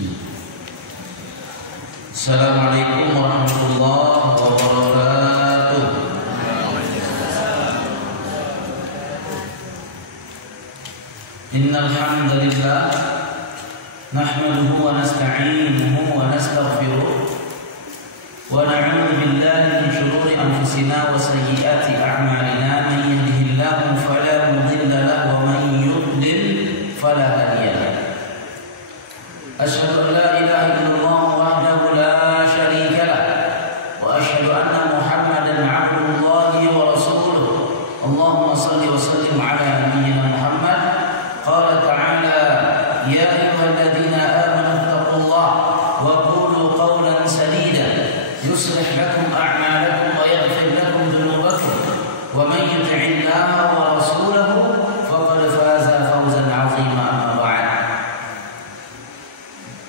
Assalamualaikum warahmatullahi wabarakatuh. Innal hamdalillah nahmaduhu wa nasta'inuhu wa nastaghfiruh wa na'udzu billahi min shururi anfusina wa sayyiati a'malina. Man yahdihillahu fala mudilla lahu wa man yudlil fala hadiya lahu. Asyhadu an la ilaha illallah wahdahu la syarika lah wa asyhadu anna Muhammadan 'abdullahi wa rasuluh. Allahumma shalli wa sallim ala nabiyyina Muhammad. Qala ta'ala ya ayyuhalladzina amanu taqullaha wa qulu qawlan sadida yuslih lakum a'malakum wa yaghfir lakum dhunubakum wa man yuti'illaha wa rasulahu faqad faza fawzan 'azima. Amma ba'd.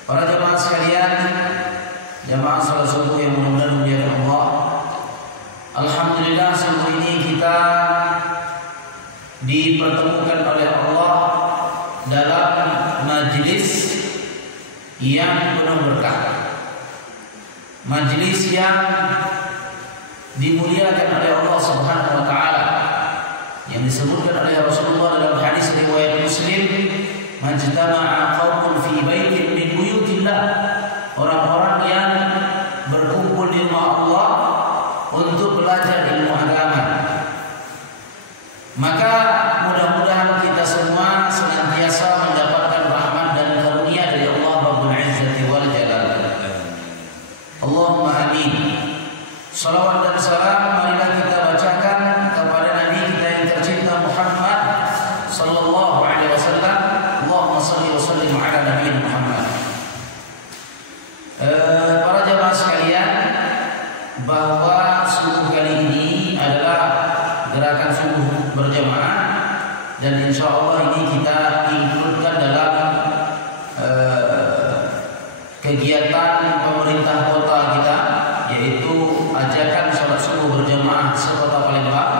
Para jemaah sekalian, jemaah salat subuh yang mudah-mudahan dimuliakan Allah. Alhamdulillah, subuh ini kita dipertemukan oleh Allah dalam majlis yang penuh berkah, majlis yang dimuliakan oleh Allah Subhanahu wa taala, yang disebutkan oleh Rasulullah dalam hadis riwayat Muslim, majtama'a qaumun fi baitin min buyutillah, orang-orang yang berkumpul di rumah Allah untuk belajar ilmu agama. Maka mudah-mudahan kita semua senantiasa mendapatkan rahmat dan karunia dari Allah Rabbul Izzati wal Jalal. Allahumma amin. Salawat dan salam marilah kita bacakan kepada Nabi kita yang tercinta Muhammad sallallahu alaihi wasallam. Allahumma shalli wa sallim ala nabiyina Muhammad. Para jemaah sekalian, bahwa subuh kali ini adalah gerakan subuh berjamaah, dan insya Allah ini kita includekan dalam kegiatan pemerintah kota kita, yaitu ajakan sholat subuh berjamaah sekota Palembang.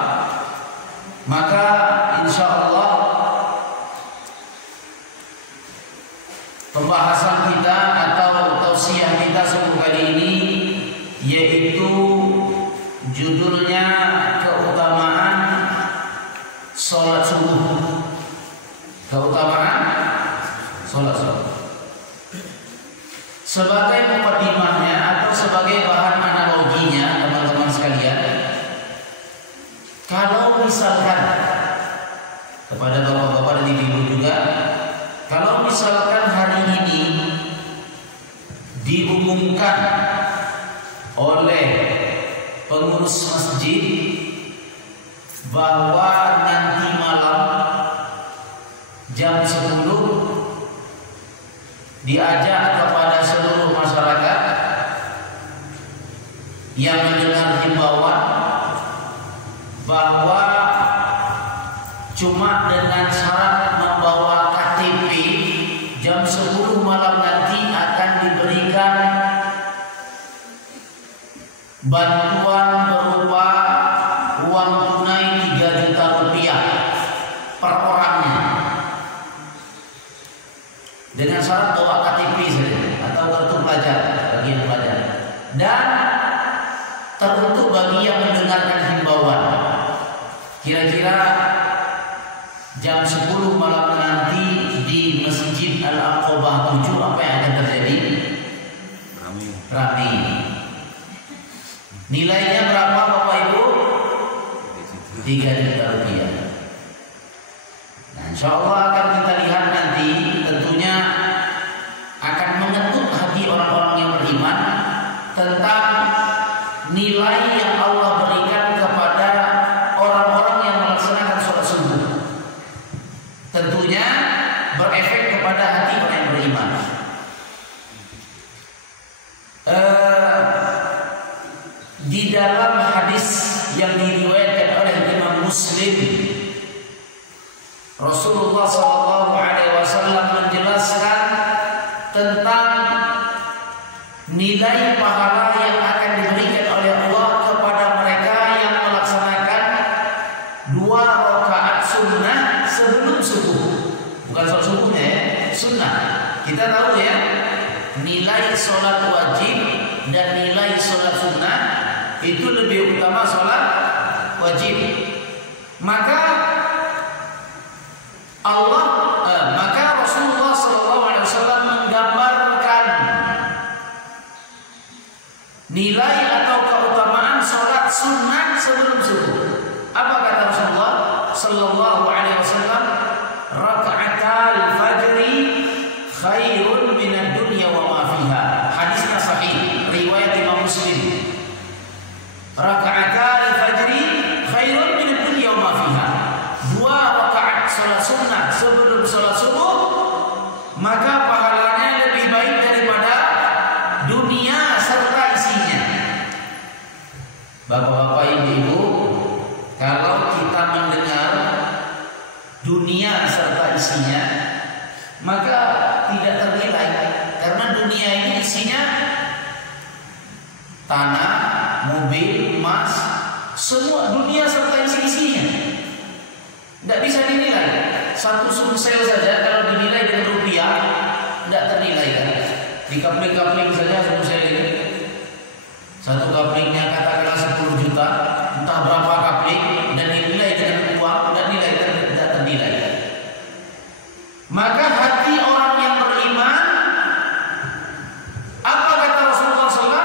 Maka insya Allah pembahasan kita atau tausiah kita subuh kali ini yaitu judulnya keutamaan sholat subuh. Keutamaan sholat subuh. Sebagai mukadimahnya atau sebagai bahan analoginya, teman-teman sekalian, kalau misalkan kepada bapak-bapak dan ibu juga, kalau misalkan hari ini diumumkan oleh pengurus masjid bahwa nanti malam jam 10 diajak kepada seluruh masyarakat yang mendengar himbauan bahwa cuma dengan syarat membawa KTP jam 10 malam nanti akan diberikan bantuan berupa uang tunai 3 juta rupiah per orangnya, dengan syarat bawa KTP saja atau kartu pelajar bagi yang pelajar, dan teruntuk bagi yang mendengarkan himbauan. Kira-kira jam 10 malam nanti di Masjid Al-Aqobah 7 apa yang akan terjadi? Rame. Nilainya berapa Bapak Ibu? 3 juta rupiah. Nah, insya Allah akan kita lihat nanti, tentunya akan mengetuk hati orang-orang yang beriman tentang nilai yang Allah berikan kepada orang-orang yang melaksanakan sholat subuh. Tentunya berefek kepada hati orang yang beriman. Di dalam hadis yang diriwayatkan oleh Imam Muslim, Rasulullah SAW menjelaskan tentang nilai pahala yang akan diberikan oleh Allah kepada mereka yang melaksanakan 2 rakaat sunnah sebelum subuh. Bukan sholat subuhnya ya, sunnah. Kita tahu ya, nilai sholat wajib dan nilai sholat sunnah itu lebih utama sholat wajib. Maka Rasulullah SAW menggambarkan nilai atau keutamaan sholat sunnah sebelum subuh. Apa kata Rasulullah Sallallahu Alaihi Wasallam? Raka'atal fajri khairun minad dunya wa ma fiha. Hadisnya sahih, riwayat Imam Muslim. Raka'atal fajri khairun minad dunya wa ma fiha. 2 rakaat salat sunnah sebelum salat subuh, maka pahalanya lebih baik daripada dunia serta isinya. Bapak-bapak, ibu-ibu, kalau kita mendengar dunia serta isinya, maka tidak ternilai, karena dunia ini isinya tanah, mobil, emas, semua dunia serta isi-isinya. Tidak bisa dinilai. Satu sumsel saja kalau dinilai dengan rupiah tidak ternilai kan. Di kapling-kapling saja sumsel ini, satu kaplingnya katakanlah 10 juta, entah berapa kapling, dan dinilai dengan uang, tidak ternilai. Maka hati orang yang beriman, apa kata Rasulullah SAW?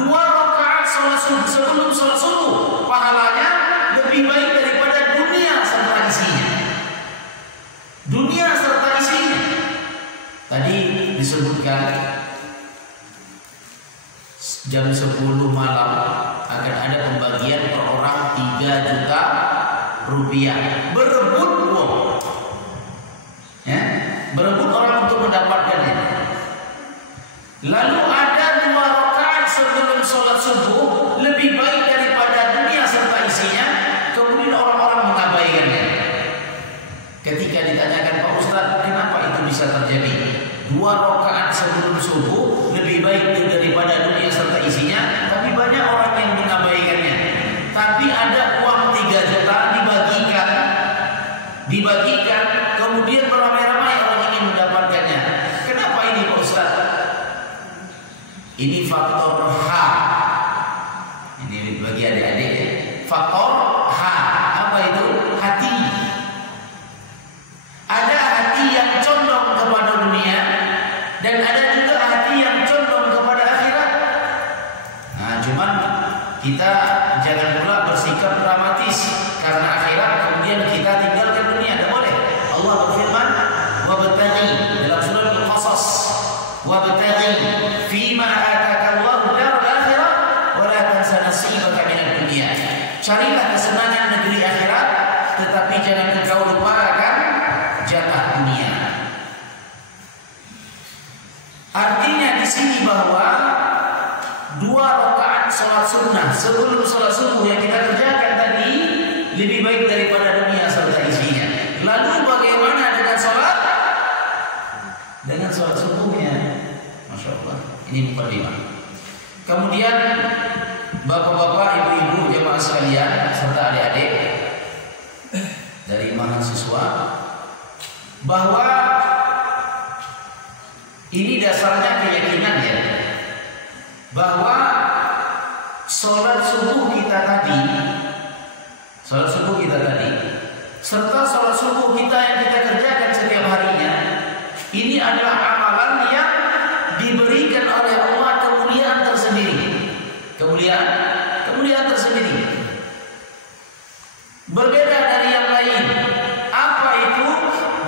2 rakaat salat subuh sebelum salat subuh, pahalanya lebih baik daripada dunia serta isinya. Dunia serta isinya. Tadi disebutkan jam 10 malam akan ada pembagian per orang 3 juta rupiah. Berebut uang, ya, berebut orang untuk mendapatkannya. Lalu ada 2 rakaat sebelum sholat subuh lebih baik daripada dunia serta isinya. Kemudian orang-orang mengabaikannya. Ketika ditanyakan, Pak Ustaz, kenapa itu bisa terjadi? 2 rakaat sebelum subuh lebih baik daripada dunia serta isinya, tapi banyak orang yang mengabaikannya. Tapi ada uang 3 juta dibagikan, kemudian beramai-ramai orang ingin mendapatkannya. Kenapa ini Pak Ustaz? Ini faktor H. Ini bagi adik-adik ya. Faktor H. Apa itu? Hati. Ada hati yang condong kepada dunia, dan ada juga hati yang condong kepada akhirat. Nah, cuman kita jangan pula bersikap dramatis karena akhirat kemudian kita tinggalkan dunia. Tidak boleh. Allah berfirman, wabtaghi, dalam surah Al-Qasas, wabtaghi fima ataka Allahu darul akhirah wa la tansa nasibaka minad dunya. Carilah kesenangan negeri akhirat, tetapi jangan engkau lupakan jatah dunia. Artinya di sini bahwa 2 rakaat salat sunnah sebelum salat subuh yang kita kerjakan tadi lebih baik daripada dunia serta isinya. Lalu bagaimana dengan salat? Dengan salat subuhnya, Masya Allah. Ini mukadimah. Kemudian bapak-bapak, ibu-ibu, jemaah sekalian serta adik-adik dari mahasiswa, bahwa ini dasarnya keyakinan ya, bahwa sholat subuh kita tadi, serta sholat subuh kita yang kita kerjakan setiap harinya, ini adalah amalan yang diberikan oleh Allah kemuliaan tersendiri. Kemuliaan tersendiri. Berbeda dari yang lain. Apa itu?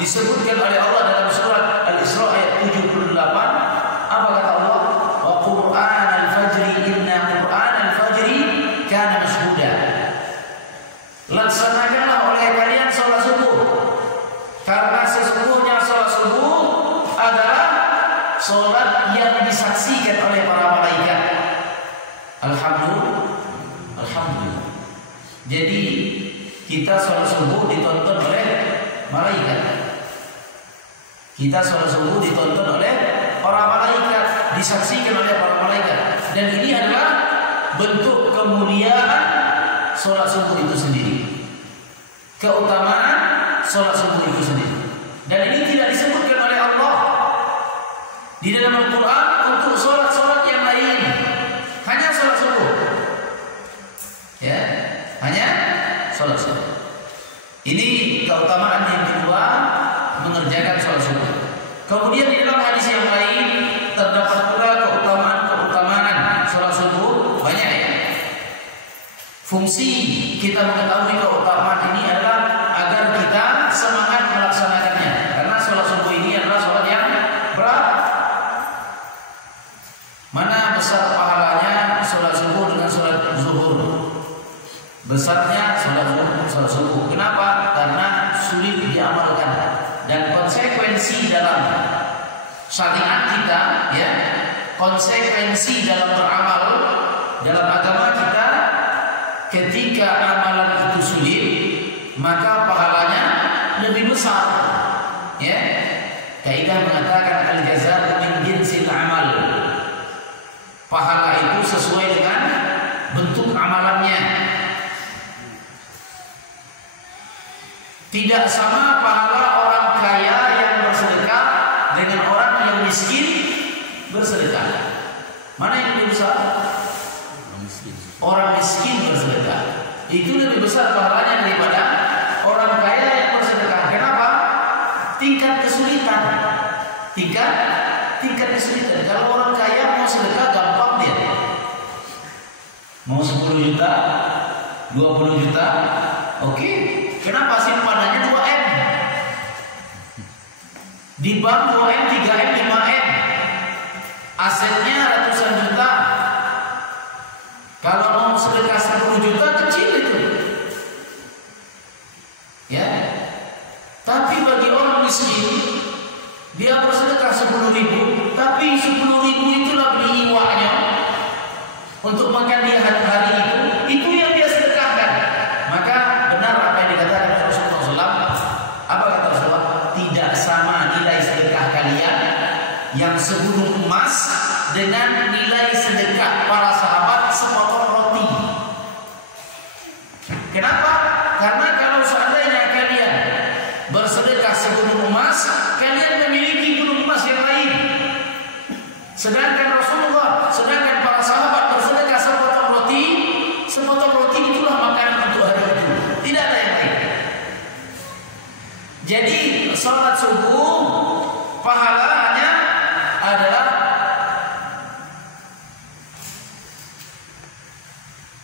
Disebutkan oleh Allah dalam surat Al-Isra ayat 78. Apa kata Allah? Wa Qur'an al-fajri, inna Qur'an al-fajri kana mashhuda. Laksanakanlah oleh kalian sholat subuh, karena sesungguhnya sholat subuh adalah sholat yang disaksikan oleh para malaikat. Alhamdulillah. Jadi kita sholat subuh ditonton oleh malaikat. Kita sholat subuh ditonton oleh para malaikat, disaksikan oleh para malaikat. Dan ini adalah bentuk kemuliaan sholat subuh itu sendiri, keutamaan sholat subuh itu sendiri. Dan ini tidak disebutkan oleh Allah, di dalam Al-Quran untuk sholat-sholat yang lain, hanya sholat subuh. Ya, hanya sholat subuh. Ini keutamaan yang kedua, mengerjakan sholat subuh. Kemudian di dalam hadis yang lain terdapat pula keutamaan sholat subuh banyak ya. Fungsi kita mengetahui keutamaan ini adalah agar kita semangat melaksanakannya. Karena sholat subuh ini adalah sholat yang berat. Mana besar pahalanya sholat subuh dengan sholat zuhur? Besarnya sholat subuh. Kenapa? Karena sulit diamalkan dan konsekuensi dalam syariat kita, ya, konsekuensi dalam beramal dalam agama kita, ketika amalan itu sulit, maka pahalanya lebih besar. Ya, kaidah mengatakan al-jazaa min jinsil amal. Pahala itu sesuai dengan bentuk amalannya. Tidak sama pahala orang kaya yang bersedekah dengan orang yang miskin bersedekah. Mana yang lebih besar? Orang miskin bersedekah itu lebih besar pahalanya daripada orang kaya yang bersedekah. Kenapa? Tingkat kesulitan. Tingkat kesulitan. Kalau orang kaya mau sedekah gampang dia. Mau 10 juta, 20 juta, oke. Kenapa simpanannya 2M? Di bank 2M, 3M, 5M. Asetnya ratusan juta. Kalau mau sedekah 10 juta kecil itu. Ya. Tapi bagi orang miskin, dia bersedekah 10.000, tapi 10.000 itulah beli iwaknya untuk makan dia hari-hari itu yang dia sedekahkan. Maka benar apa yang dikatakan Rasulullah SAW. Apa kata Rasulullah? Tidak sama nilai sedekah kalian yang segunung emas dengan nilai sedekah para sahabat sepotong roti. Kenapa? Karena kalau seandainya kalian bersedekah segunung emas, kalian memiliki gunung emas yang lain. Sedangkan para sahabat bersedekah sepotong roti itulah makanan untuk hari itu. Tidak ada yang lain. Jadi sholat subuh pahalanya adalah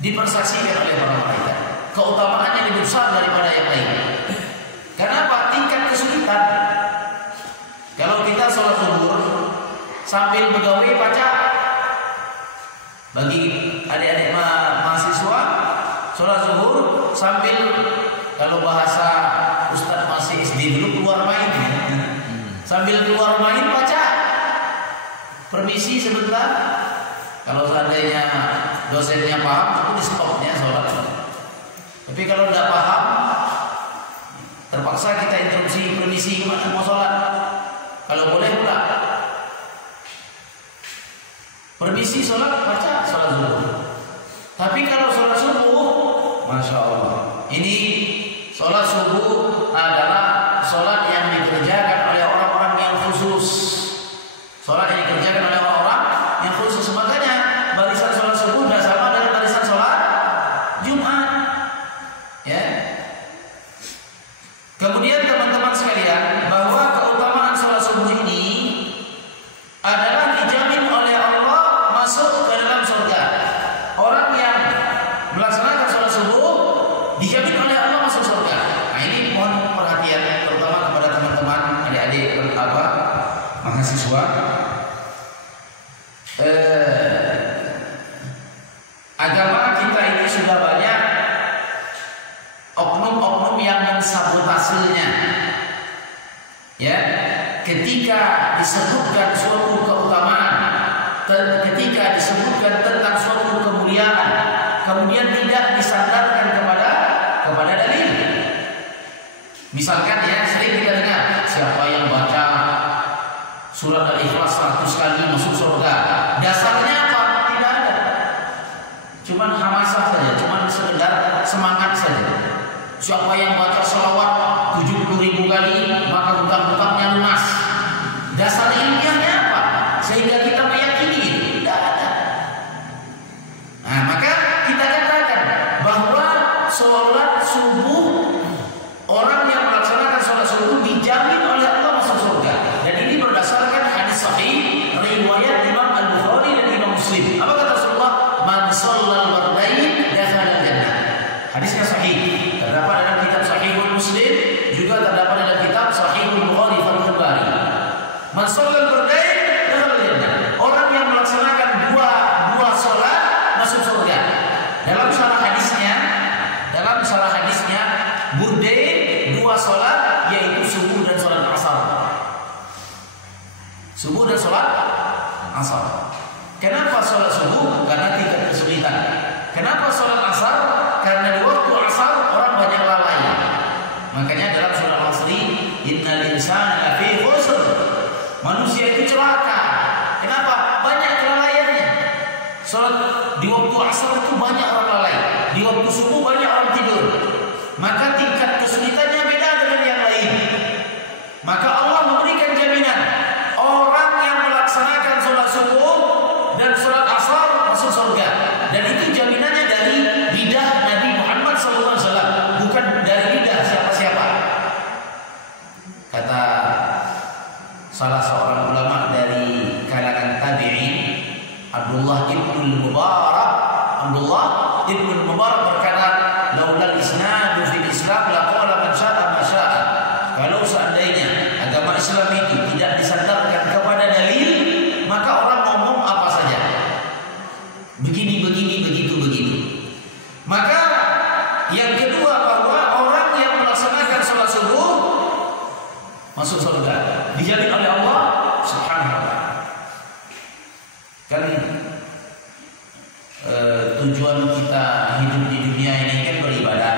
dipersaksikan oleh para malaikat. Keutamaannya lebih besar daripada yang lain. Kenapa? Tingkat kesulitan. Kalau kita sholat zuhur sambil pegawai baca, bagi adik-adik mahasiswa sholat zuhur sambil, kalau bahasa Ustadz masih SD dulu, keluar main, sambil keluar main baca, permisi sebentar. Kalau seandainya dosennya paham, itu di stopnya sholat. Tapi kalau tidak paham, terpaksa kita interupsi, permisi kemana mau sholat. Kalau boleh pula, permisi sholat, baca sholat zuhur. Tapi kalau sholat subuh, masya Allah, ini sholat subuh adalah sholat yang dikerjakan oleh orang-orang yang khusus. Sholat yang dikerjakan oleh orang-orang yang khusus. Makanya barisan sholat subuh tidak sama dengan barisan sholat Jumat. Ya. Kemudian teman-teman sekalian, bahwa keutamaan sholat subuh ini adalah dijamin oleh Allah masuk ke dalam surga. Orang yang melaksanakan sholat subuh dijamin oleh Allah masuk surga. Nah, ini mohon perhatian terutama kepada teman-teman adik-adik mahasiswa. Agama kita ini sudah banyak oknum-oknum yang mensabotasenya. Ya, ketika disebutkan suatu keutamaan, ketika disebutkan tentang suatu kemuliaan, kemudian tidak disandarkan kepada dalil. Misalkan ya, sering kita dengar, siapa yang baca surat Al-Ikhlas 100 kali masuk surga. Dasarnya apa? Tidak ada. Cuman hamasah saja, cuman sekedar semangat saja. Siapa yang baca selawat 70.000 kali, maka hutang-hutangnya lunas. Dasar ilmiahnya apa? Man shallal burdain dakhala jannah. Orang yang melaksanakan dua salat masuk surga. Dalam syarah hadisnya burdain dua salat yaitu subuh dan salat asar. Subuh dan salat asar. Kenapa salat subuh? Karena tingkat kesulitan. Kenapa salat asar? Karena di waktu asar orang banyak lalai. Makanya dalam surah Al-Asri, innal insana lafi khusr. Manusia itu celaka. Kenapa? Banyak kelalaiannya. Salat di waktu asar itu banyak orang lalai. Di waktu subuh banyak orang tidur. Maka tingkat kesulitannya beda dengan yang lain. Maka Allah memberikan jaminan orang yang melaksanakan salat subuh dan salat asar masuk surga. Dan itu jaminannya dari lidah Nabi Muhammad SAW, bukan dari lidah siapa-siapa. Kata salah seorang ulama dari kalangan tabi'in, Abdullah ibn Mubarak berkata, laulal isnadu fil Islam laqala man syaa ma syaa. Kalau seandainya agama Islam itu tidak disandarkan kepada dalil, maka orang ngomong apa saja. Begini, begitu. Maka yang kedua bahwa orang yang melaksanakan salat subuh masuk surga, dijamin oleh Allah Subhanahu wa taala. Kan tujuan kita hidup di dunia ini kan beribadah,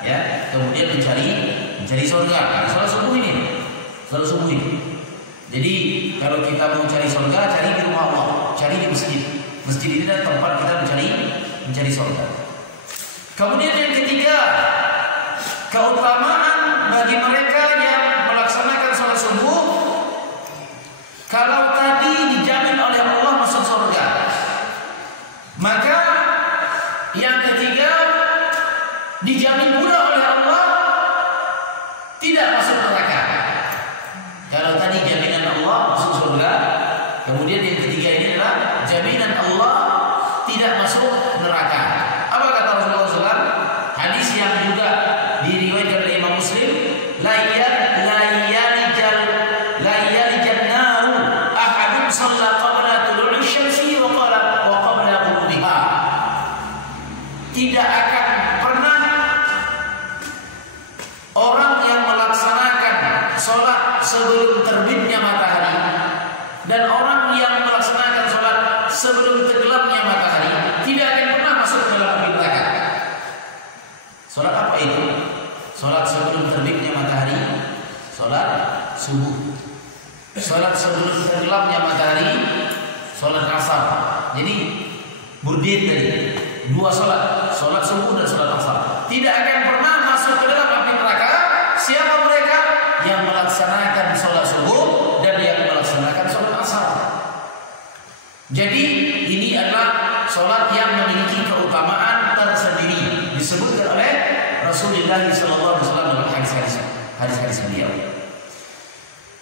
ya. Kemudian mencari surga. Salat subuh ini. Jadi kalau kita mau cari surga, cari di rumah Allah, cari di masjid. Masjid ini adalah tempat kita mencari surga. Kemudian yang ketiga, keutamaan bagi mereka yang melaksanakan salat subuh. Kalau tadi dijamin oleh Allah masuk surga, maka yang ketiga dijamin pula oleh Allah tidak masuk neraka. Kalau tadi jaminan Allah masuk surga, kemudian yang ketiga ini adalah jaminan Allah tidak masuk neraka. Apa kata Rasulullah SAW? Hadis yang juga diriwayatkan oleh Imam Muslim, la yalijan naru ahadun shalla qabla tulu'i syamsi wa qabla ghurubiha. Tidak akan pernah orang yang melaksanakan sholat sebelum terbitnya matahari dan orang yang melaksanakan sholat sebelum tenggelamnya matahari tidak akan pernah masuk ke dalam api neraka. Sholat apa itu? Sholat sebelum terbitnya matahari, sholat subuh. Sholat sebelum tenggelamnya matahari, sholat asar. Jadi burdin tadi, dua sholat subuh dan sholat asar. Tidak akan pernah masuk ke dalam api neraka. Siapa mereka? Yang melaksanakan sholat subuh dan yang melaksanakan sholat asar. Jadi ini adalah sholat yang memiliki keutamaan tersendiri, disebutkan oleh Rasulullah SAW dalam hadis-hadis beliau.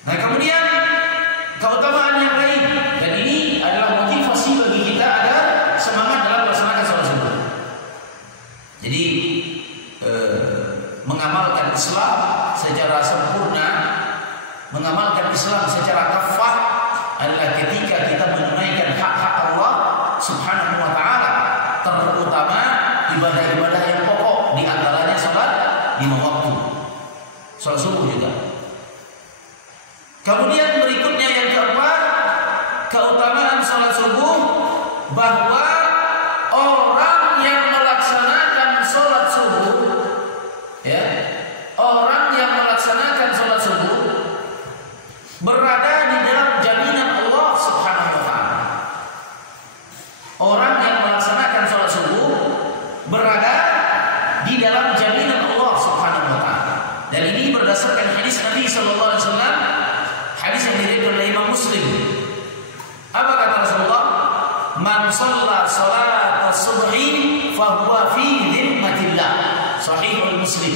Nah, kemudian keutamaan yang lain, dan ini adalah motivasi bagi kita agar semangat dalam melaksanakan sholat subuh. Jadi mengamalkan Islam secara sempurna, mengamalkan Islam secara kafah adalah ketika kita menunaikan hak-hak Allah Subhanahu wa taala, terutama ibadah-ibadah yang pokok, di antaranya salat 5 waktu. Salat subuh juga. Kemudian berikutnya yang keempat, keutamaan salat subuh, bahwa orang yang melaksanakan salat subuh, ya, orang yang melaksanakan salat subuh berada di dalam jaminan Allah Subhanahu wa taala. Orang yang melaksanakan salat subuh berada di dalam jaminan Allah Subhanahu wa taala. Dan ini berdasarkan hadis Nabi sallallahu alaihi wasallam, hadis yang diriwayatkan oleh Imam Muslim. Apa kata Rasulullah? Man shalla salat as-subhi fa huwa fi dhimmatillah. Sahihul Muslim.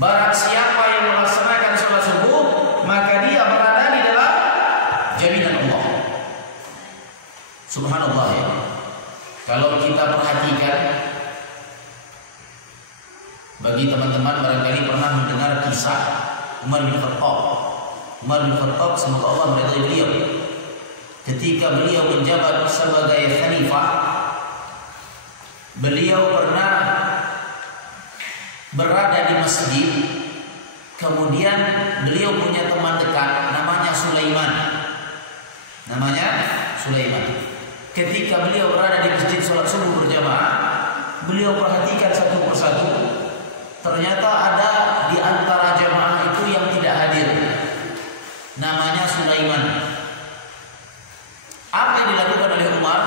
Barang siapa yang melaksanakan salat subuh, maka dia berada di dalam jaminan Allah. Subhanallah, ya. Kalau kita perhatikan, bagi teman-teman barangkali pernah mendengar kisah Umar bin Khattab. Umar bin Khattab, semoga Allah meridai beliau, ketika beliau menjabat sebagai khalifah, beliau pernah berada di masjid. Kemudian beliau punya teman dekat namanya Sulaiman. Ketika beliau berada di masjid sholat subuh berjamaah, beliau perhatikan satu persatu. Ternyata ada di antara jamaah itu yang tidak hadir. Namanya Sulaiman. Apa yang dilakukan oleh Umar?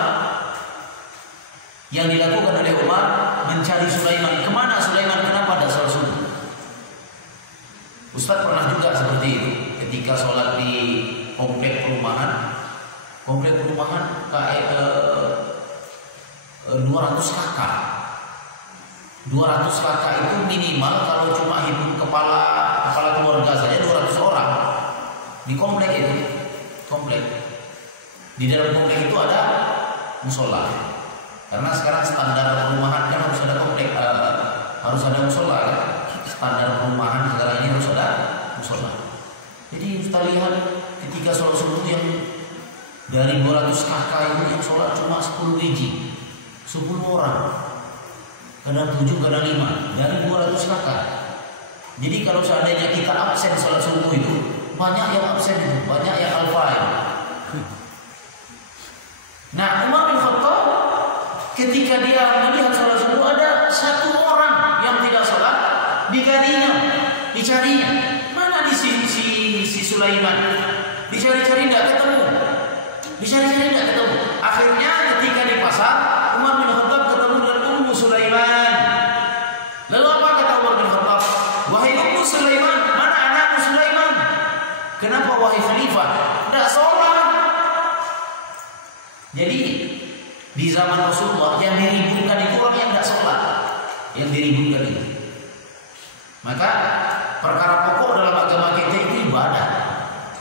Yang dilakukan oleh Umar mencari Sulaiman. Kemana Sulaiman? Kenapa ada sholat subuh? Ustaz pernah juga seperti itu ketika sholat di komplek perumahan kayak 200 kakak. 200 kakak itu minimal kalau cuma hitung kepala keluarga saja 200 orang di komplek itu. Di dalam komplek itu ada musola. Karena sekarang standar perumahan kan harus ada komplek, harus ada musola kan? Standar perumahan sekarang ini harus ada musola. Jadi kita lihat ketika sholat subuh yang dari 200 kakak itu yang sholat cuma 10 biji, 10 orang, kadang 7, kadang 5 dari 200 kakak. Jadi kalau seandainya kita absen sholat subuh itu, banyak yang absen itu, banyak yang alfa. Nah, Umar bin Khattab ketika dia melihat sholat subuh ada satu orang yang tidak sholat, dicarinya. Mana di si Sulaiman? Dicari-cari tidak ketemu. Akhirnya ketika di pasar, Umar bin Khattab ketemu dengan Ummu Sulaiman. Lalu apa kata Umar bin Khattab? Wahai Ummu Sulaiman, mana anakmu Sulaiman? Kenapa wahai khalifah tidak sholat? Jadi di zaman Rasulullah yang diributkan itu orang yang tidak sholat, yang diributkan itu. Maka perkara pokok dalam agama kita itu ibadah.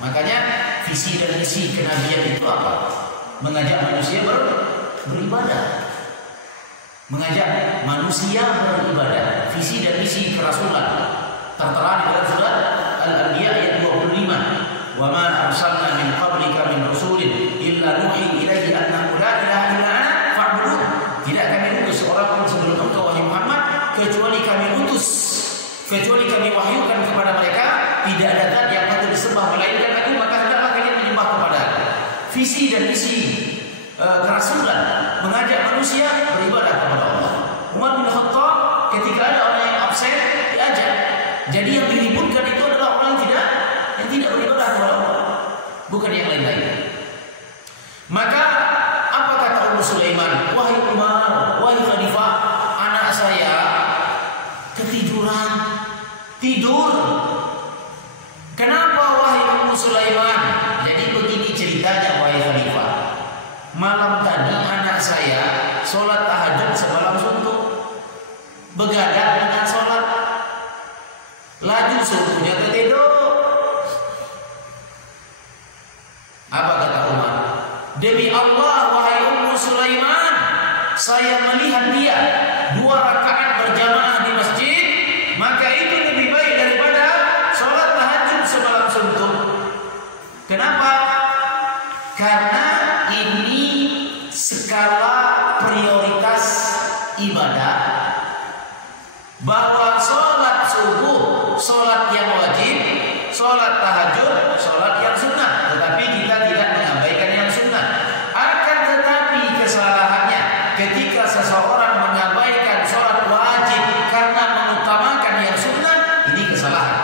Makanya visi dan misi kenabian itu apa? Mengajak manusia beribadah. Visi dan misi kerasulan tertera di dalam surat Al-Anbiya ayat 25. Wa ma arsalna min qablika min rasulin illa nuhi ilaihi annahu la ilaha illa ana fa'budun. Tidak kami utus seorang pun sebelum engkau wahai Muhammad kecuali kami wahyukan kepada mereka tidak ada zat yang patut disembah melainkan aku, maka hendaklah kalian menyembah kepada aku. Visi dan misi kerasulan mengajak manusia beribadah kepada Allah. Umar bin Khattab ketika ada orang yang absen diajak. Jadi yang diributkan itu adalah orang yang tidak beribadah kepada Allah, bukan yang lain-lain. Maka apa kata Ummu Sulaiman? Wahai Umar, wahai Khalifah, anak saya tidur. Kenapa wahai Ummu Sulaiman? Jadi begini ceritanya wahai Khalifah. Malam tadi anak saya sholat tahajud semalam suntuk, begadang dengan sholat, laju subuhnya tertidur. Apa kata Umar? Demi Allah wahai Ummu Sulaiman, saya melihat dia 2 rakaat berjamaah di masjid, maka itu lebih baik daripada sholat tahajud semalam suntuk. Kenapa? Karena ini skala prioritas ibadah, bahwa sholat subuh, sholat yang wajib, sholat tahajud, sholat yang sunnah. Tetapi kita tidak mengabaikan yang sunnah. Akan tetapi kesalahannya ketika seseorang mengabaikan sholat wajib karena mengutamakan yang sunnah, ini kesalahan.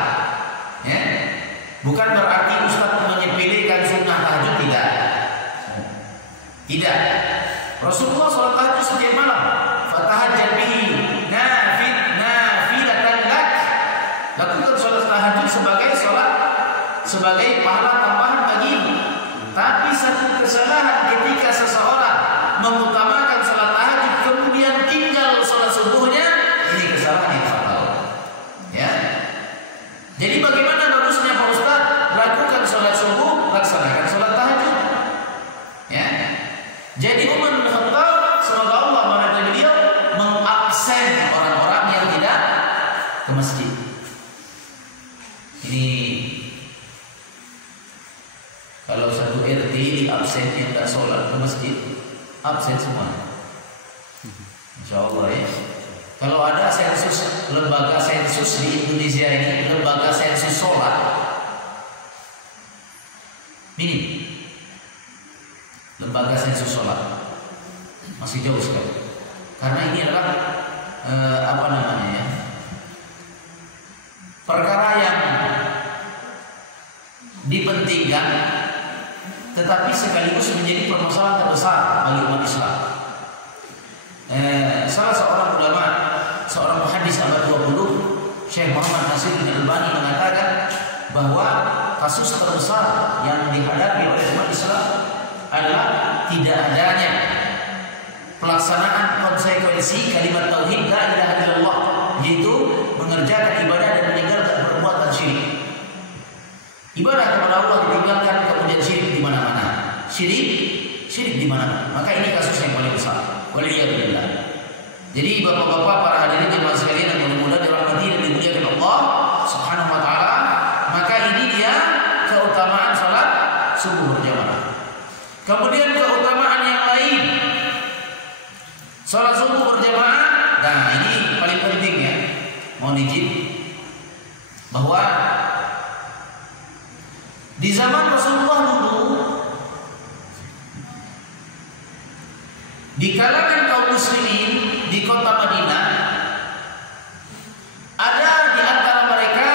Ya? Bukan berarti Ustaz menyepelekan sunnah tahajud, tidak. Rasulullah sholat tahajud setiap malam. Fatahajjad bihi nafilatan lak. Lakukan sholat tahajud sebagai pahala tambahan bagimu. Tapi satu kesalahan ketika seseorang mengutamakan sholat tahajud kemudian tinggal sholat subuhnya, ini kesalahan yang fatal. Ya. Jadi bagaimana bagusnya Pak Ustaz? Lakukan sholat subuh, laksanakan sholat tahajud. Ya. Jadi Umar bin Khattab, semoga Allah meridai beliau, mengabsen orang-orang yang tidak ke masjid. Ini Kalau satu RT di absen yang tidak sholat ke masjid, absen semua. Insya Allah ya. Kalau ada sensus, lembaga sensus di Indonesia ini, lembaga sensus sholat, minim. Lembaga sensus sholat masih jauh sekali. Karena ini adalah apa namanya ya, perkara yang dipentingkan, tetapi sekaligus menjadi permasalahan terbesar bagi umat Islam. Salah seorang ulama, seorang muhaddis abad 20, Syekh Muhammad Nasiruddin Albani mengatakan bahwa kasus terbesar yang dihadapi oleh umat Islam adalah tidak adanya pelaksanaan konsekuensi kalimat tauhid la ilaha illallah, yaitu mengerjakan ibadah dan meninggalkan perbuatan syirik. Ibadah kepada Allah ditinggalkan, kemudian syirik di mana-mana. Syirik di mana-mana. Maka ini kasus yang paling besar. Waliyadzubillah. Jadi bapak-bapak, para hadirin jemaah sekalian yang mudah-mudahan dirahmati dan dimuliakan Allah Subhanahu wa taala, maka ini dia keutamaan salat subuh berjamaah. Kemudian keutamaan yang lain, salat subuh berjamaah. Nah, ini paling penting ya. Mohon izin bahwa di zaman Rasulullah dulu, di kalangan kaum muslimin di kota Madinah, ada di antara mereka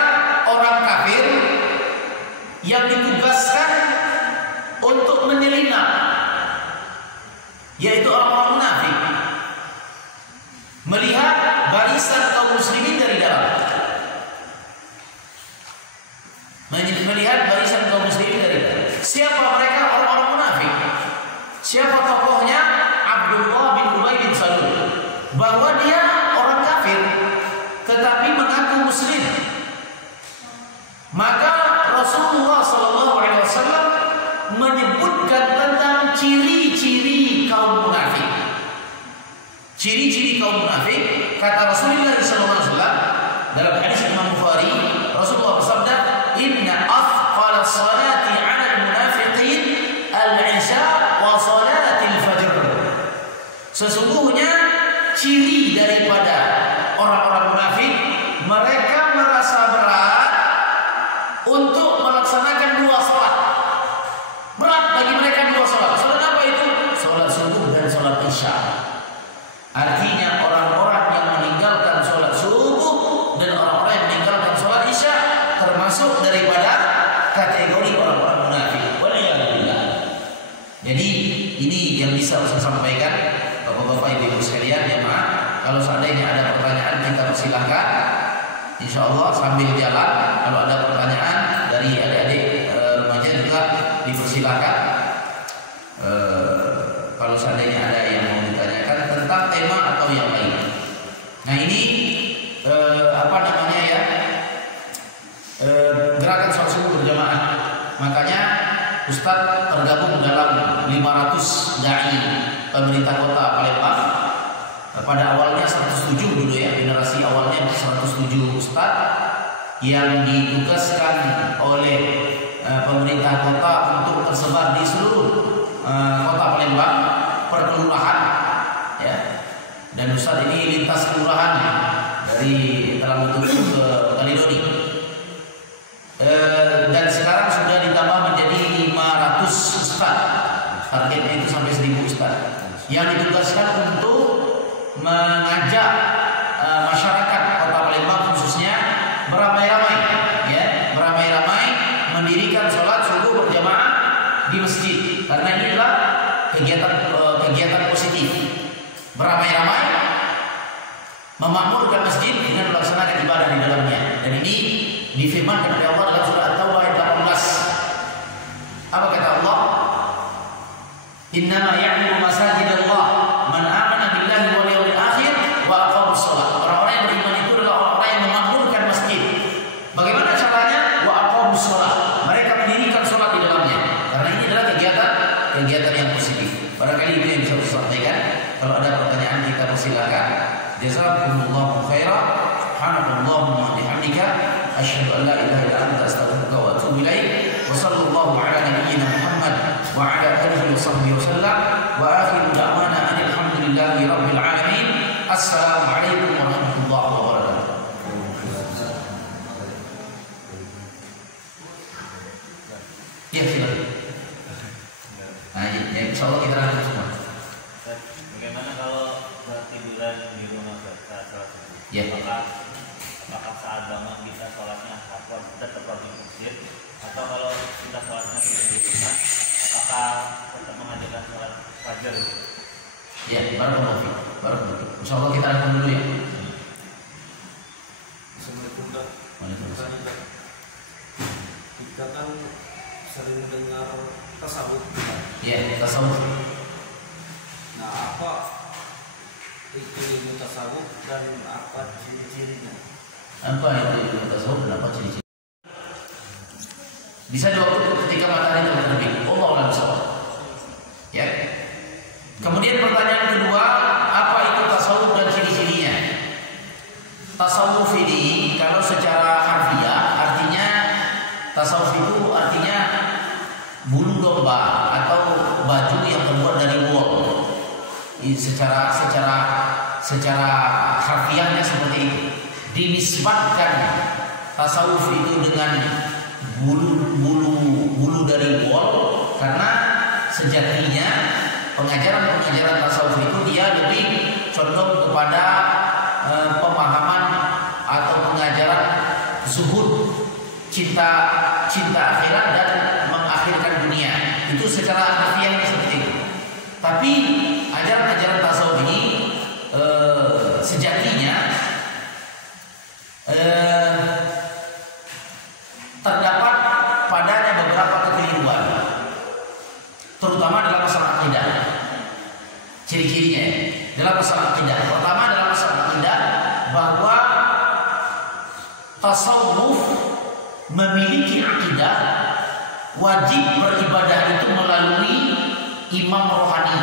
orang kafir yang ditugaskan untuk menyelinap, yaitu orang-orang munafik, melihat barisan kaum muslimin dari dalam. Melihat barisan kaum muslimin dari dalam. Siapa mereka? Orang-orang munafik. Siapa tokohnya? Abdullah bin Ubay bin Salul. Bahwa dia orang kafir tetapi mengaku muslim. Maka Rasulullah SAW menyebutkan tentang ciri-ciri kaum munafik. Ciri-ciri kaum munafik, kata Rasulullah SAW dalam hadis Imam Bukhari, Rasulullah bersabda, "Inna afqala salati 'ala al-munafiqin al-'isha wa salatil fajr." Sesungguhnya ciri daripada orang-orang munafik, mereka merasa berat untuk melaksanakan dua salat. Berat bagi mereka dua salat. Salat apa itu? Salat subuh dan salat isya. Artinya orang-orang yang meninggalkan salat subuh dan orang-orang yang meninggalkan salat isya termasuk daripada kategori orang-orang munafik. Waliyadzubillah. Jadi ini yang bisa saya sampaikan. Bapak-bapak, ibu-ibu sekalian, ya maaf kalau seandainya ada pertanyaan kita persilahkan. Insya Allah sambil jalan kalau ada pertanyaan dari adik-adik remaja juga dipersilahkan. Kalau seandainya ada yang mau ditanyakan tentang tema atau yang lain. Nah ini apa namanya ya, gerakan sholat subuh berjamaah. Makanya Ustadz tergabung dalam 500 dai pemerintah kota Palembang. Pada awalnya 107 dulu ya, generasi awalnya 107 ustadz yang ditugaskan oleh pemerintah kota untuk tersebar di seluruh kota Palembang per kelurahan ya. Dan ustadz ini lintas kelurahan dari Talamutu ke Kalidoni. Dan sekarang sudah ditambah menjadi 500 ustadz. Targetnya itu sampai 1000 ustadz yang ditugaskan untuk mengajak masyarakat kota Palembang khususnya beramai-ramai ya, beramai-ramai mendirikan sholat subuh berjamaah di masjid, karena ini adalah kegiatan positif. Beramai-ramai memakmurkan masjid dengan melaksanakan ibadah di dalamnya, dan ini difirmankan oleh Allah dalam surah At-Taubah ayat 18. Apa kata Allah? Innama ya'muru masajidallah man amana billahi wal yawmil akhir wa aqamus shalah. Orang-orang yang beriman itu adalah orang-orang yang memakmurkan masjid. Bagaimana caranya? Wa aqamus shalah. Mereka mendirikan salat di dalamnya. Karena ini adalah kegiatan yang positif. Barangkali itu yang bisa saya sampaikan. Kalau ada pertanyaan kita persilakan. Jazakumullahu khairan. Subhanallahumma wa bihamdika asyhadu an la ilaha illa anta astaghfiruka wa atubu ilaik. Wa sallallahu ala nabiyyina Muhammad washabbihi wasallam. Wa akhiru da'wana alhamdulillahi rabbil alamin. Assalamualaikum warahmatullahi wabarakatuh. Ya, silakan. Nah, ya, insyaallah kita lanjut semua. Bagaimana kalau tiduran di rumah saat sholat? Ya. Apakah saat bangun kita sholatnya tetap di masjid, atau kalau kita sholatnya di rumah, apakah tetap mengajukan sholat fajar? Ya, barakallahu. Insyaallah kita lanjut dulu ya. Assalamualaikum. Waalaikumsalam. Kita kan sering mendengar tasawuf. Ya, tasawuf. Nah, apa itu ilmu tasawuf dan apa ciri-cirinya? Apa itu ilmu tasawuf dan apa ciri-ciri? Bisa jawab ketika matahari terbit. Allah a'lam bishawab. Ya. Kemudian pertanyaan kedua, apa itu tasawuf dan ciri-cirinya? Tasawuf ini kalau secara harfiah artinya tasawuf itu artinya bulu domba atau baju yang terbuat dari wool. Secara harfiahnya seperti itu. Dinisbatkan tasawuf itu dengan bulu dari wool karena sejatinya pengajaran tasawuf itu dia lebih condong kepada pemahaman atau pengajaran zuhud, cinta akhirat dan mengakhirkan dunia. Itu secara harfiahnya seperti itu. Tapi ajaran tasawuf ini sejatinya terdapat padanya beberapa kekeliruan, terutama dalam masalah akidah. Ciri-cirinya dalam masalah akidah. Pertama dalam masalah akidah bahwa tasawuf memiliki akidah wajib beribadah itu melalui imam rohani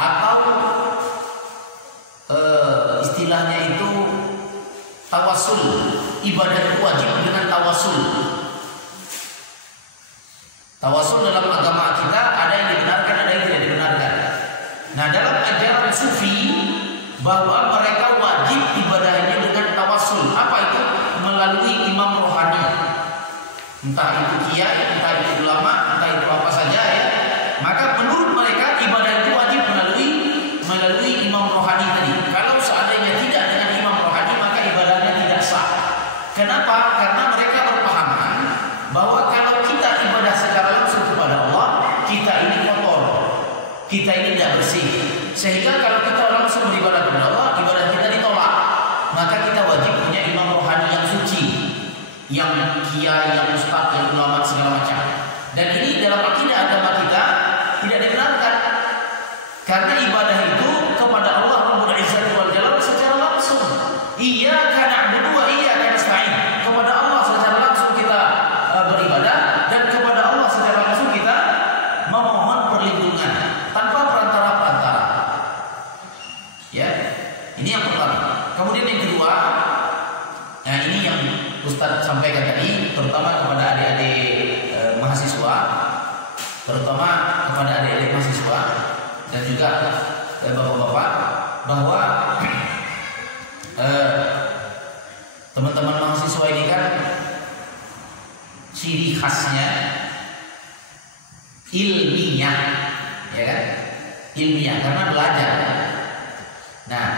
atau istilahnya itu tawasul. Ibadah itu wajib dengan tawasul. Tawasul dalam agama kita ada yang dibenarkan, ada yang tidak dibenarkan. Nah, dalam ajaran sufi bahwa mereka wajib ibadahnya dengan tawasul. Apa itu? Melalui imam rohani. Entah itu kiai, entah itu ulama, entah itu apa saja ya. Maka menurut mereka ibadah itu wajib melalui imam rohani tadi. Kalau seandainya tidak dengan imam rohani maka ibadahnya tidak sah. Kenapa? Karena mereka berpahaman bahwa kalau kita ibadah secara langsung kepada Allah, kita ini kotor, kita ini tidak bersih. Sehingga kalau kita langsung beribadah kepada Allah, ibadah kita ditolak. Maka kita wajib punya imam rohani yang suci, yang kiai, yang ustaz, yang ulama segala macam. Dan ini dalam akidah agama kita tidak dibenarkan. Karena ibadah itu kepada Allah Rabbul Izzati wal Jalal secara langsung. Iyyaka na'budu wa iyyaka nasta'in. Kepada Allah secara langsung kita beribadah dan kepada Allah secara langsung kita memohon perlindungan tanpa perantara-perantara. Ya. Ini yang pertama. Kemudian yang kedua, nah ini yang Ustaz sampaikan tadi, terutama kepada adik-adik mahasiswa, dan juga bapak-bapak, bahwa teman-teman mahasiswa ini kan ciri khasnya ilmiah, ya kan? Ilmiah karena belajar. Nah,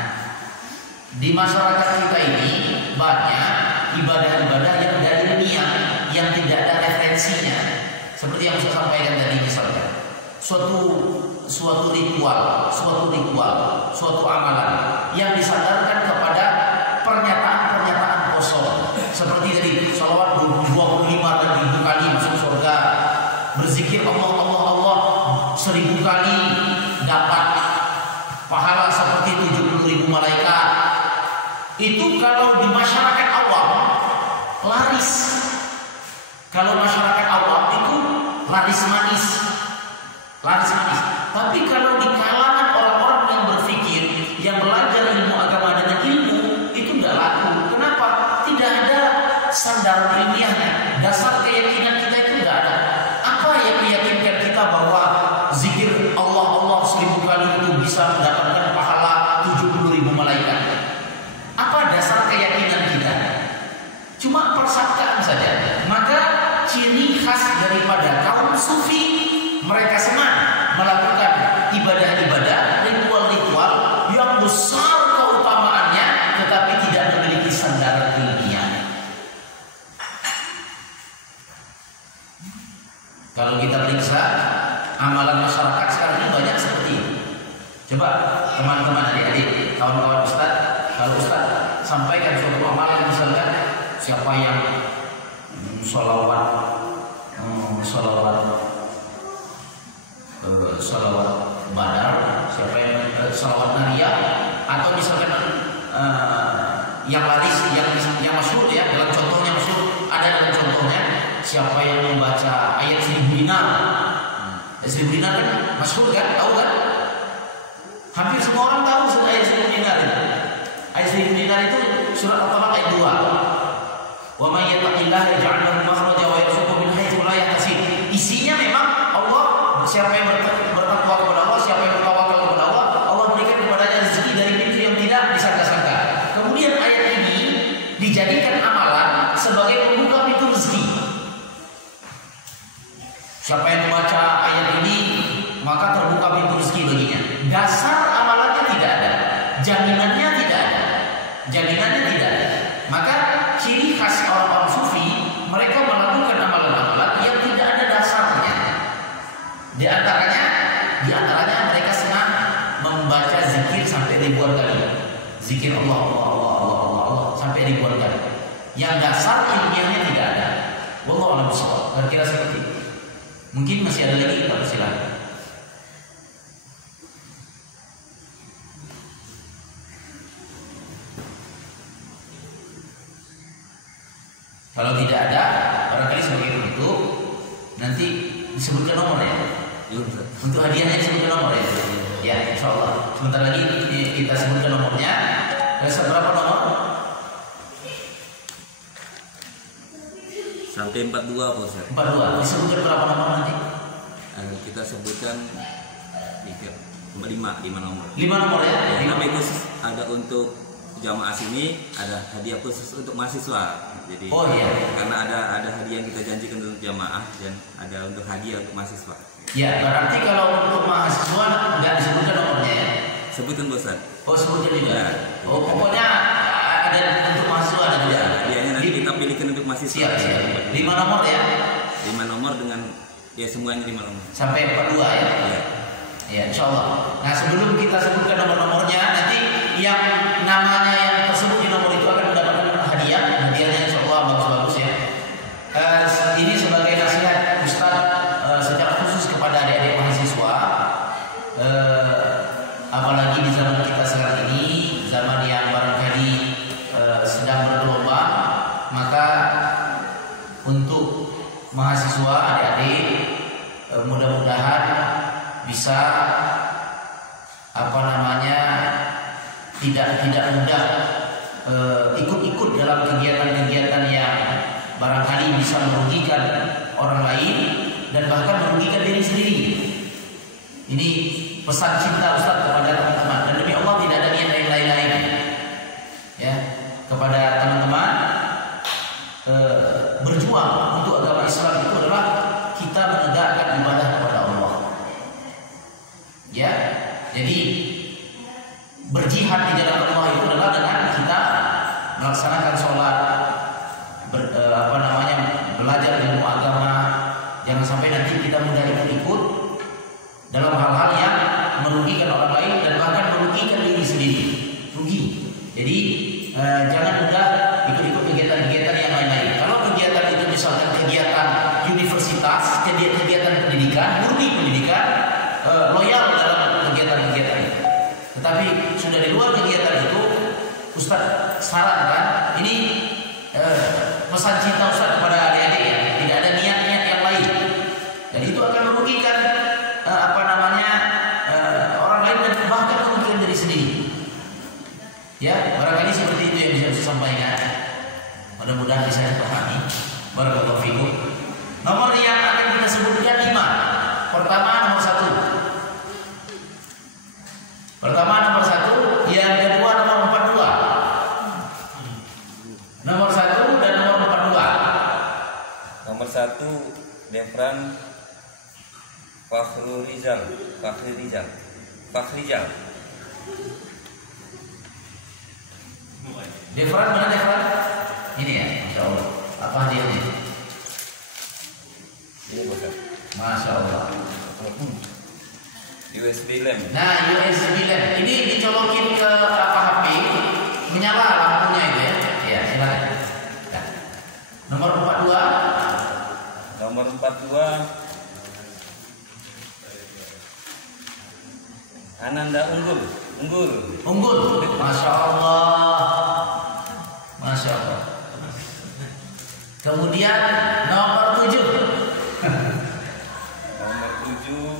di masyarakat kita ini banyak ibadah-ibadah yang dari ilmiah, yang tidak ada referensinya. Seperti yang saya sampaikan tadi, misalnya suatu ritual, suatu amalan yang disandarkan kepada pernyataan-pernyataan kosong. Seperti tadi, salawat 25 dan 1000 kali masuk surga, berzikir Allah 1000 kali dapat pahala seperti 70.000 malaikat. Itu kalau di masyarakat awam laris. Kalau masyarakat awam itu laris manis. Tapi kalau di kalangan orang-orang yang berpikir, yang belajar ilmu agama dengan ilmu, itu tidak laku. Kenapa? Tidak ada standar ilmiahnya. Dasar keyakinan kita itu tidak ada. Apa yang meyakinkan kita bahwa zikir Kalau kita periksa amalan masyarakat sekarang ini banyak seperti itu. Coba teman-teman adik-adik, kawan-kawan Ustaz, kalau Ustaz sampaikan suatu amalan misalkan siapa yang sholawat badar, siapa yang sholawat nariyah, atau misalkan yang laris, yang masyhur ya, dalam contohnya masyhur, ada dalam contohnya siapa yang membaca ayat 1000 dinar. Ayat 1000 dinar kan masyhur kan, tahu kan? Hampir semua orang tahu ayat 1000 dinar itu. Ayat 1000 dinar itu surat At-Talaq ayat 2. Wa may yattaqillaha yaj'al lahu makhraja wa yarzuqhu min haitsu la yahtasib. Isinya memang Allah, siapa yang bertakwa kepada Allah, siapa yang bertawakal kepada Allah, Allah berikan kepadanya rezeki dari pintu yang tidak disangka-sangka. Kemudian ayat ini dijadikan amalan sebagai pembuka pintu rezeki. Siapa yang membaca ayat ini maka terbuka pintu rezeki baginya. Dasar amalannya tidak ada, jaminannya tidak ada, jaminannya tidak ada. Maka ciri khas orang-orang sufi, mereka melakukan amalan-amalan yang tidak ada dasarnya. Di antaranya mereka senang membaca zikir sampai ribuan kali. Zikir Allah sampai ribuan kali. Yang dasar ilmiahnya tidak ada. Wallahu a'lam bishawab. Kira-kira seperti itu. Mungkin masih ada lagi, kita persilakan. Kalau tidak ada, barangkali sebagai penutup nanti disebutkan nomornya. Untuk hadiahnya disebutkan nomor ya. Ya, insya Allah. Sebentar lagi kita sebutkan nomornya. Berapa nomor? Sampai 42 Pak Ustaz. 42. Disebutkan berapa nomor nanti? Kita sebutkan 5 nomor. 5 nomor ya. Tapi khusus ada untuk jamaah sini, ada hadiah khusus untuk mahasiswa. Jadi karena ada hadiah yang kita janjikan untuk jamaah dan ada untuk hadiah untuk mahasiswa. Ya, berarti kalau untuk mahasiswa nggak disebutkan nomornya ya? Sebutkan Pak Ustaz. Oh, sebutkan juga. Ya. Oh, pokoknya ada untuk mahasiswa ada juga. Ya, hadiahnya nanti kita pilihkan untuk mahasiswa. Siap. 5 nomor ya? 5 nomor dengan ya semuanya 5 nomor. Sampai 42 ya? Iya. Ya, insya Allah. Nah, sebelum kita sebutkan nomor-nomornya, nanti yang namanya yang tersebut di nomor itu akan mendapatkan hadiah. Hadiahnya insya Allah bagus-bagus ya. Ini sebagai nasihat Ustaz secara khusus kepada adik-adik mahasiswa. Apalagi di zaman kita sekarang ini, zaman yang barangkali sedang bergelombang, maka untuk mahasiswa adik-adik mudah-mudahan bisa tidak mudah ikut-ikut dalam kegiatan-kegiatan yang barangkali bisa merugikan orang lain dan bahkan merugikan diri sendiri. Ini pesan cinta Ustaz kepada teman-teman, dan demi Allah tidak ada niat yang lain-lain ya, kepada teman-teman. Berjuang untuk agama Islam itu adalah kita menegakkan ibadah kepada Allah ya. Jadi berjihad di jalan Allah itu adalah dengan kita melaksanakan sholat, belajar ilmu agama. Jangan sampai nanti kita mudah ikut-ikut dalam hal-hal yang merugikan orang lain dan bahkan merugikan diri sendiri, rugi. Jadi jangan mudah ikut-ikut kegiatan-kegiatan yang lain-lain. Kalau kegiatan itu misalkan kegiatan universitas, kegiatan pendidikan, murni pendidikan, loyal dalam kegiatan-kegiatan itu. Tetapi sudah di luar kegiatan itu, Ustaz sarankan ini pesan cinta Ustaz kepada adik-adik ya, tidak ada niat-niat yang lain, dan itu akan merugikan orang lain dan bahkan merugikan diri sendiri. Ya, barangkali seperti itu yang bisa saya sampaikan. Mudah-mudahan bisa dipahami. Barakallahu fikum. Nomor yang akan kita sebutkan 5. Pertama nomor 1. Yang kedua nomor 42. Nomor 1 dan nomor 42. Nomor 1 Defran Fakhrizal. Defran mana Defran? Ini ya, insya Allah. Apa hadiahnya? Ini Ustaz. Masya Allah. USB lamp. Nah, USB lamp ini dicolokin ke HP, menyala lampunya itu ya. Ya, silakan. Nah. Nomor 42. Nomor 42. Ananda Unggul. Masya Allah. Masya Allah. Kemudian nomor 7. Nomor 7.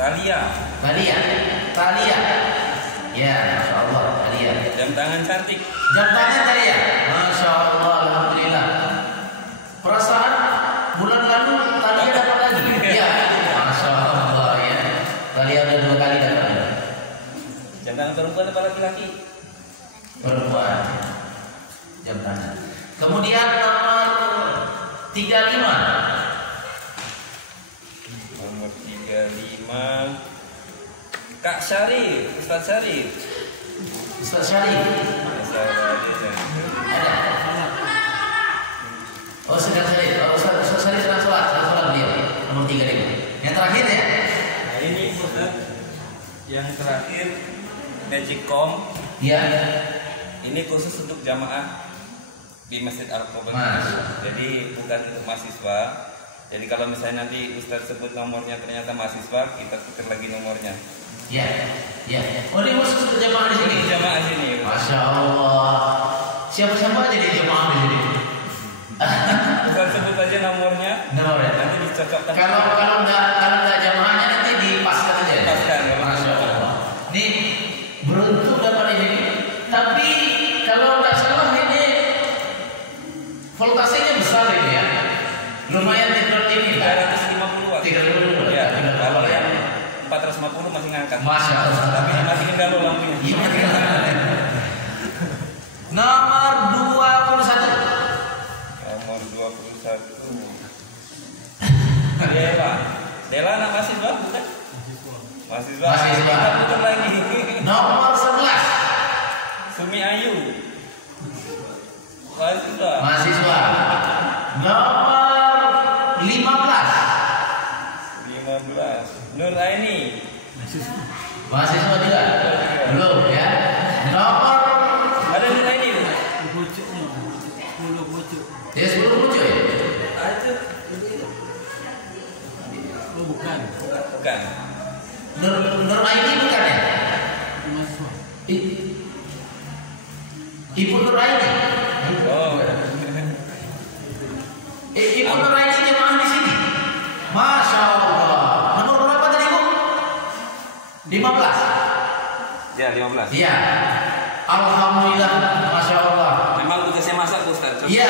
Talia. Ya, Masya Allah, Talia. Jam tangan cantik. Jam tangan Talia. Masya Allah, alhamdulillah. Perasaan bulan lalu Talia dapat lagi. Ya, Masya Allah ya. Talia udah 2 kali dapat. Jam tangan perempuan apa laki-laki? Perempuan. Jam tangan. Kemudian nomor 35. Nomor 35. Kak Syarif, Ustaz Syarif. Ada. Oh, sedang Syarif. Oh, Ustaz Syarif sedang sholat beliau. Nomor 35. Yang terakhir ya. Nah ini Ustaz, yang terakhir Magicom. Ya. Ini khusus untuk jamaah di Masjid Al-Quba. Jadi bukan untuk mahasiswa. Jadi kalau misalnya nanti Ustaz sebut nomornya ternyata mahasiswa, kita tukar lagi nomornya. Ya. Oh, ini khusus untuk jamaah di sini. Jamaah sini. Masya Allah. Siapa-siapa aja di jamaah di sini. Ustaz sebut aja nomornya. Nomornya. Nanti dicocokkan. Kalau enggak jamaahnya nanti dipaskan aja. Dipaskan, ya. Masya Allah. Ini beruntung dapat ini. Tapi kalau enggak salah ini voltasenya besar ini ya. Lumayan tinggal ini kan. 350 watt. 350 Ya, kalau yang 450 masih ngangkat. Masya Allah. Tapi masih kendalo lampunya. Iya, nomor 21. Nomor 21. Dela anak mahasiswa bukan? Mahasiswa. Kita putar lagi. Nomor 11. Sumi Ayu. Mahasiswa. Nomor 15. Nur Aini. Mahasiswa juga. Belum ya. Nomor Ada Nur Aini. ya 10 lucu ya. Bukan. Nur Aini bukan ya? Ibu Nur Aini. Oh. Ibu Nur Aini jemaah di sini. Masya Allah. Nomor berapa tadi Bu? 15. Ya, 15. Iya. Alhamdulillah. Masya Allah. Memang tugasnya masak Ustaz. Iya.